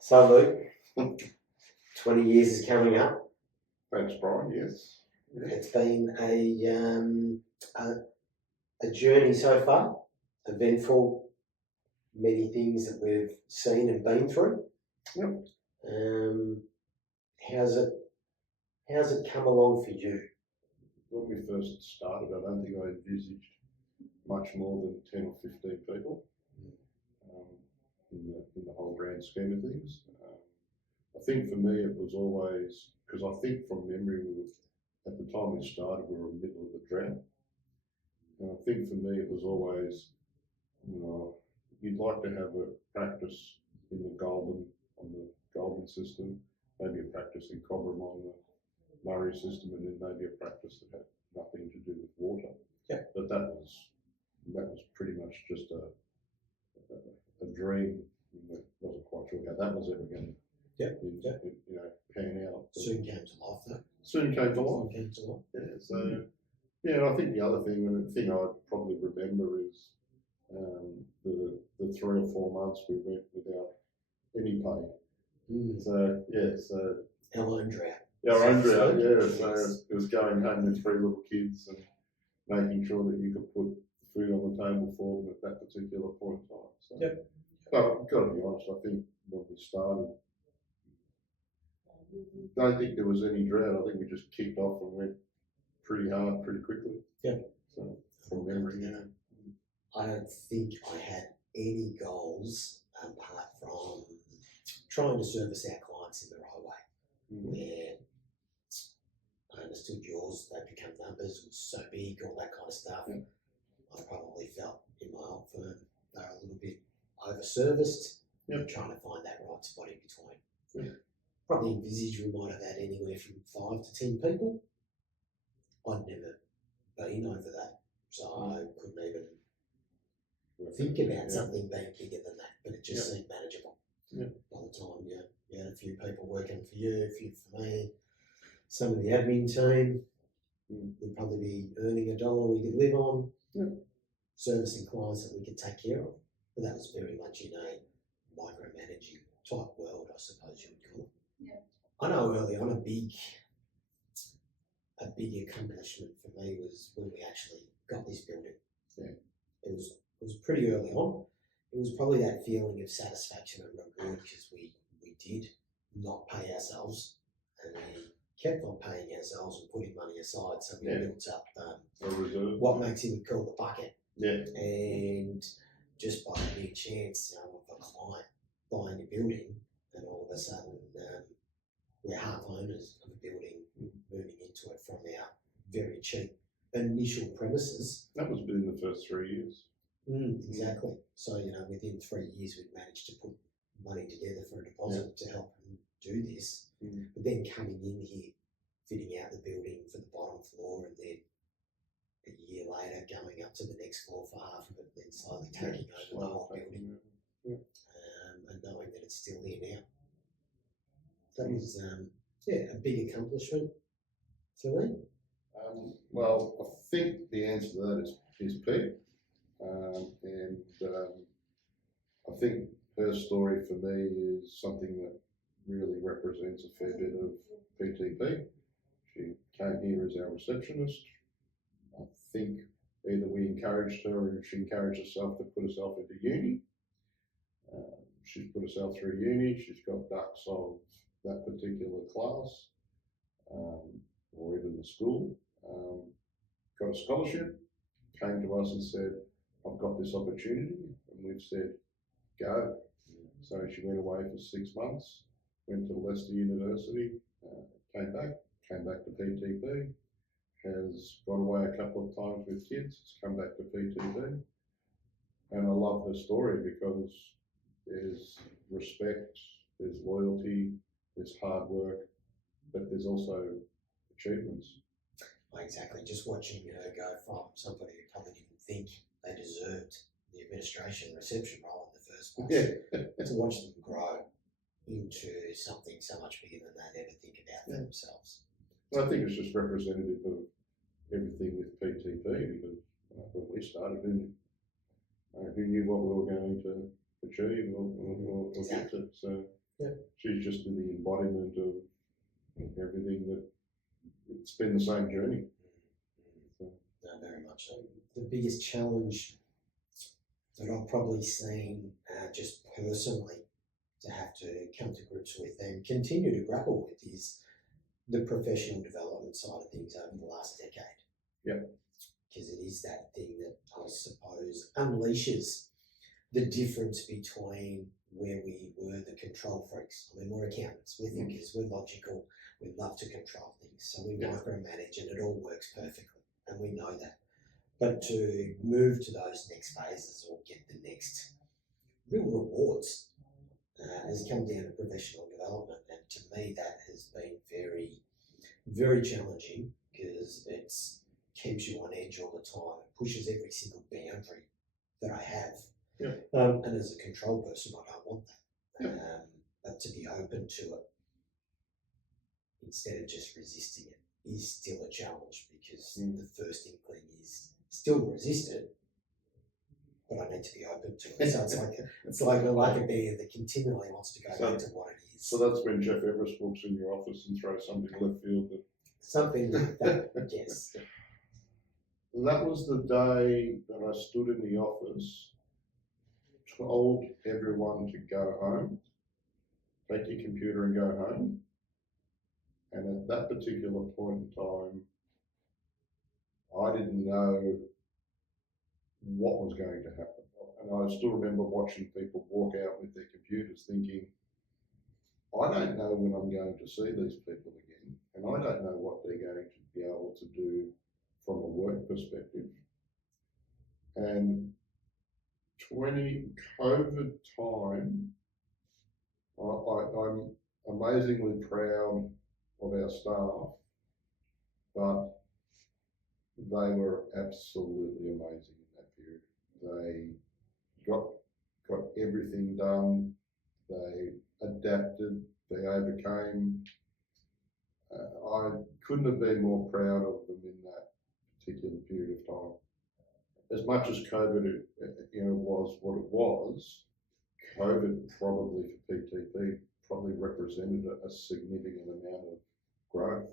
So Luke, 20 years is coming up. Thanks, Brian. Yes. It's been a journey so far, eventful, many things that we've seen and been through. Yep. How's it come along for you? When we first started, I don't think I envisaged much more than 10 or 15 people in the whole grand scheme of things. I think for me it was always, because I think from memory, at the time we started, we were in the middle of a drought. And I think for me it was always, you'd like to have a practice in on the Goulburn system, maybe a practice in Cobram on the Murray system, and then maybe a practice that had nothing to do with water. Yeah. But that was pretty much just a dream. I wasn't quite sure how that was ever going to pan out. But Soon came to life though. Soon came to life. Soon came to life. Yeah. So and I think the other thing, and the thing I'd probably remember is the 3 or 4 months we went without any pay. So our own drought. Our own drought, So it was going home with 3 little kids and making sure that you could put food on the table for them at that particular point in time. So, but I've got to be honest, I think when we started, I don't think there was any drought. I think we just kicked off and went pretty hard, pretty quickly. So from memory, I don't think I had any goals apart from trying to service our clients in the right way. Where I understood yours, they become numbers, was so big, all that kind of stuff. I probably felt in my old firm they were a little bit over-serviced. Trying to find that right spot in between. Probably envisaged we might have had anywhere from 5 to 10 people. I'd never been over that, so I couldn't even think about something being bigger than that, but it just seemed manageable. By the time you had a few people working for you, a few for me, some of the admin team, we'd probably be earning $1 we could live on, servicing clients that we could take care of. But that was very much in a micromanaging type world, I suppose you would call it. I know early on a big accomplishment for me was when we actually got this building. It was pretty early on. It was probably that feeling of satisfaction and reward because we did not pay ourselves and we kept on paying ourselves and putting money aside. So we built up what makes it call the bucket. And just by a big chance, of a client buying a building, and all of a sudden we're half owners of a building, moving into it from our very cheap initial premises. That was within the first 3 years. Exactly. So, within 3 years, we've managed to put money together for a deposit to help them do this. But then coming in here, fitting out the building for the bottom floor, and then a year later going up to the next floor for half of it, then slowly taking over the whole building, and knowing that it's still here now. That was, a big accomplishment for me. Well, I think the answer to that is Pete. I think her story for me is something that really represents a fair bit of PTP. She came here as our receptionist. I think either we encouraged her or she encouraged herself to put herself into uni. She's put herself through uni. She's got ducks of that particular class, or even the school. Got a scholarship, came to us and said, I've got this opportunity, and we've said, go. So she went away for 6 months, went to Leicester University, came back to PTP, has gone away a couple of times with kids, has come back to PTP. And I love her story because there's respect, there's loyalty, there's hard work, but there's also achievements. Exactly. Just watching her go from somebody who probably didn't think they deserved the administration reception role in the first place to watch them grow into something so much bigger than they'd ever think about for themselves. Well, I think it's just representative of everything with PTP because when we started, who knew what we were going to achieve or get to? So she's just the embodiment of everything that it's been the same journey. So. No, very much so. The biggest challenge that I've probably seen just personally to have to come to grips with and continue to grapple with is the professional development side of things over the last decade. Yeah. Because it is that thing that I suppose unleashes the difference between where we were the control freaks. I mean, we're accountants, we're thinkers, we're logical, we love to control things, so we micromanage and it all works perfectly, and we know that. But to move to those next phases or get the next real rewards has come down to professional development, and to me that has been very, very challenging because it keeps you on edge all the time. It pushes every single boundary that I have. Yeah. And as a control person, I don't want that. Yeah. But to be open to it instead of just resisting it is still a challenge, because the first inkling is still resist it, but I need to be open to it. So it's like a bear that continually wants to go back to what it is. So that's when Jeff Everest walks in your office and throws something left field. Something like that, yes. That was the day that I stood in the office, told everyone to go home, take your computer and go home. And at that particular point in time, I didn't know what was going to happen. And I still remember watching people walk out with their computers thinking, I don't know when I'm going to see these people again, and I don't know what they're going to be able to do from a work perspective. And COVID time, I'm amazingly proud of our staff, but they were absolutely amazing in that period. They got everything done. They adapted. They overcame. I couldn't have been more proud of them in that particular period of time. As much as COVID, was what it was, COVID probably for PTP probably represented a significant amount of growth.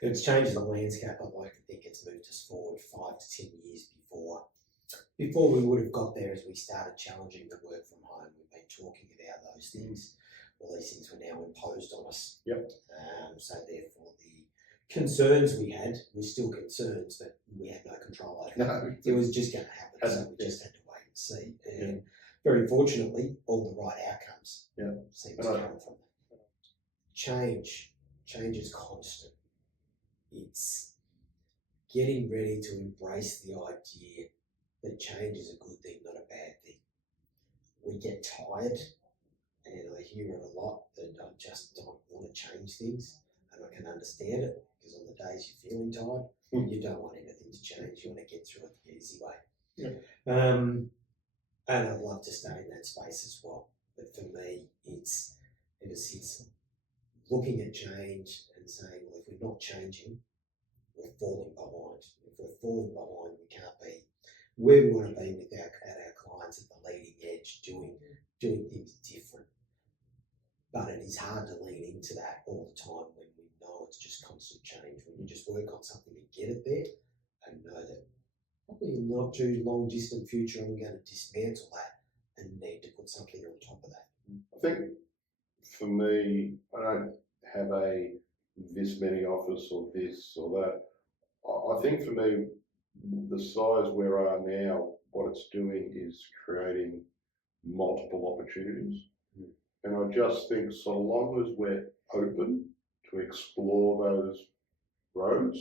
It's changed the landscape. I'd like to think it's moved us forward 5 to 10 years before we would have got there, as we started challenging the work from home. We've been talking about those things. All these things were now imposed on us. Yep. So therefore the concerns we had were still concerns that we had no control over. No. It was just going to happen, so we just had to wait and see. And very fortunately, all the right outcomes seem to come from that. Change is constant. It's getting ready to embrace the idea that change is a good thing, not a bad thing. We get tired, and I hear it a lot, that I just don't want to change things, and I can understand it, because on the days you're feeling tired, you don't want anything to change. You want to get through it the easy way. Yeah. And I'd love to stay in that space as well. But for me, it's ever since looking at change and saying, well, if we're not changing, we're falling behind. If we're falling behind, we can't be where we want to be with our clients at the leading edge, doing things different. But it is hard to lean into that all the time when we know it's just constant change. When you just work on something to get it there and know that probably in not too long distant future I'm going to dismantle that and need to put something on top of that. I think for me, I don't have a this many office or this or that. I think for me, the size we are now, what it's doing is creating multiple opportunities. And I just think so long as we're open to explore those roads,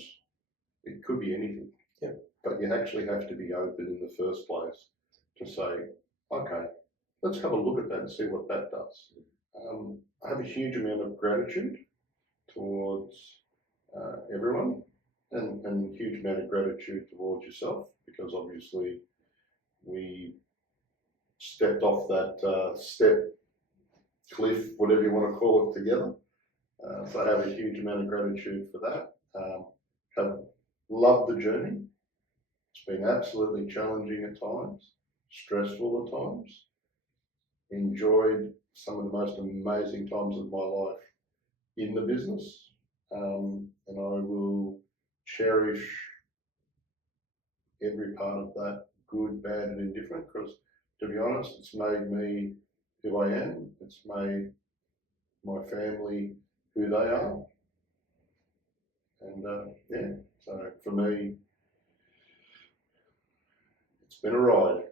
it could be anything. Yeah. But you actually have to be open in the first place to say, okay, let's have a look at that and see what that does. I have a huge amount of gratitude towards everyone, and a huge amount of gratitude towards yourself, because obviously we stepped off that step cliff, whatever you want to call it, together. So I have a huge amount of gratitude for that. Have loved the journey. It's been absolutely challenging at times, stressful at times, enjoyed some of the most amazing times of my life in the business, and I will cherish every part of that, good, bad, and indifferent, because to be honest, it's made me who I am. It's made my family who they are, and yeah. So for me, it's been a ride.